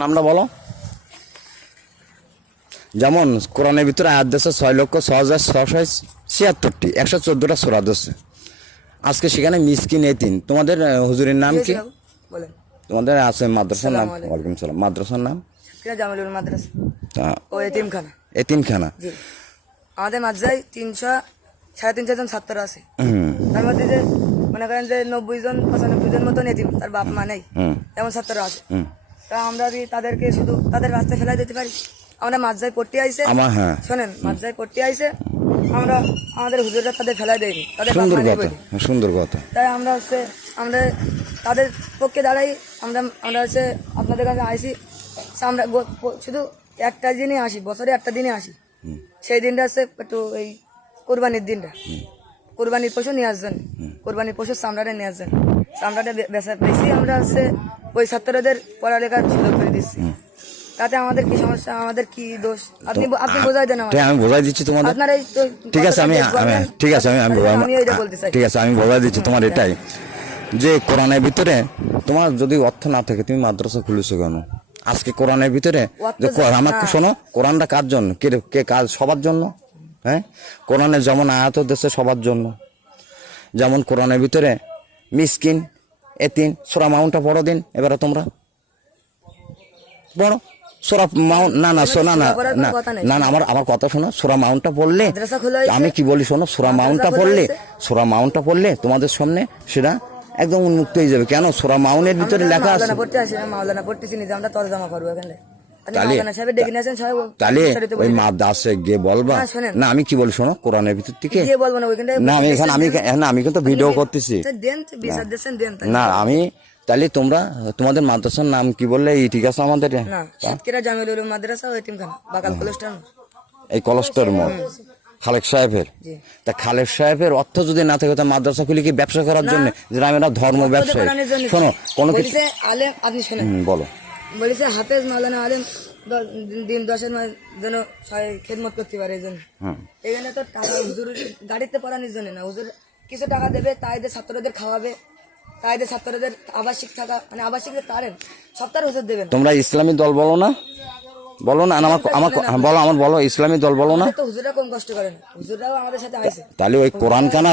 নামটা বলো। যেমন কোরআনের ভিতরে আয়াত দিয়েছে 6,6,676টি 114টা সূরা দিয়েছে। আজকে সেখানে মিসকিন এতিম। তোমাদের হুজুরের নাম কি? বলেন। তোমাদের আছে মাদ্রাসার নাম? ওয়ালাইকুম সালাম। মাদ্রাসার নাম জামিলুল মাদ্রাসা ও এতিমখানা। এতিমখানা। জি, আমাদের মাদ্রাসায় 300-350 জন ছাত্র আছে। তার মধ্যে যে মনে করেন যে 90 জন 95 জন মতন এতিম, তার বাপ মা নেই, এমন ছাত্র আছে। তা আমরা যদি তাদেরকে শুধু তাদের রাস্তায় ফেলাই দিতে পারি? আমরা মাদ্রাসায় পড়তে আইছে, শোনেন, মাদ্রাসায় পড়তে আইছে, আমরা আমাদের হুজুররা তাদের ফেলাই দেয়নি, তাদের বাপ মা নেই বলে। সুন্দর কথা। তাই আমরা তাদের পক্ষে দাঁড়াই। আমরা আপনাদের কাছে আইসি। আমরা শুধু একটা দিনই আসি, বছরে একটা দিনে আসি। সেই দিনটা একটু এই কোরবানির দিনটা, কোরবানির পশু নিয়ে আসছেন, কোরবানির পশুর চামড়াটা নিয়ে আসছেন। চামড়াটা বেশি আমরা ওই ছাত্রদের পড়ালেখার সুযোগ করে দিচ্ছি। তাতে আমাদের কি সমস্যা, আমাদের কি দোষ? আপনি বোঝাই দেন। আমি বোঝাই দিচ্ছি তোমাদের। আপনারাই তো ঠিক আছে, আমি বোঝাই দিচ্ছি তোমার এটাই, যে কোরআনের ভিতরে তোমার যদি অর্থ না থাকে তুমি মাদ্রাসা খুলেছো কেন? আজকে কোরআনের ভিতরে আমাকে শোনো, কোরআনটা কার জন্য? কে কাজ? সবার জন্য। হ্যাঁ, কোরআনে যেমন আয়াত দিচ্ছে সবার জন্য। যেমন কোরআনের ভিতরে মিসকিন এতিম সূরা মাউনটা পড়ো দিন এবারে তোমরা পড়ো সূরা মাউন। আমার কথা শোনো। সূরা মাউনটা পড়লে, আমি কি বলি শোনো, সূরা মাউনটা পড়লে তোমাদের সামনে সেটা একদম উন্মুক্ত হয়ে যাবে। কেন? সূরা মাউনের ভিতরে লেখা আছে। তাহলে ওই মাদ্রাসে গিয়ে বলবা না। আমি কি বলি শোনো, কোরআনের ভিতর থেকে না, আমি কিন্তু ভিডিও করতেছি না। আমি তাহলে তোমাদের মাদ্রাসার নাম কি বললে? ঠিক আছে, আমাদের জামিলুল মাদ্রাসা এতিমখানা বাকাল কলেস্টার, এই কলেস্টার মোড় খালেক সাহেবের। তা খালেক সাহেবের অর্থ যদি না থাকে, তা মাদ্রাসা খুলে কি ব্যবসা করার জন্য? আমরা ধর্ম ব্যবসায়ী। শোনো, কোনো কিছু বলো। বলেছে হাফেজ মাওলানা আলেম দিন 10-এর যেন খেদমত করতে পারে। এই জন্য এখানে তো টাকা হুজুর গাড়িতে পড়ানোর জন্য না, হুজুর কিছু টাকা দেবে, তাই ছাত্রদের খাওয়াবে, তাই ছাত্রদের আবাসিক থাকা, মানে আবাসিক পারেন সপ্তাহে হুজুর দেবেন। তোমরা ইসলামী দল বলো না? বলো না, আমার বলো ইসলামী দল বলো না? হুজুররা কম কষ্ট করেন, হুজুররাও আমাদের সাথে আইছে। তাহলে ওই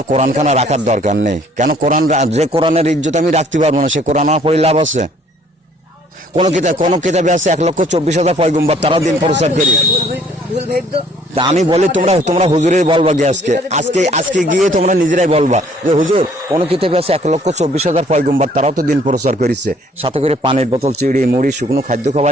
কোরআনখানা রাখার দরকার নেই। কেন? যে কোরআনের ইজ্জত আমি রাখতে পারবো না, সে কোরআন আমার পড়ে লাভ আছে? কোন কিতাবে আছে 1,24,000 পয়গম্বর, তারা দিন প্রচার করি। আমি বলি তোমরা হুজুরের বলবা গিয়ে আজকে গিয়ে তোমরা নিজেরাই বলবা যে হুজুর কোন কিতাবে আছে 1,24,000 পয়গম্বর, তারাও তো দিন প্রচার করেছে, সাথে করে পানির বোতল, চিড়ি মুড়ি শুকনো খাদ্য খাবার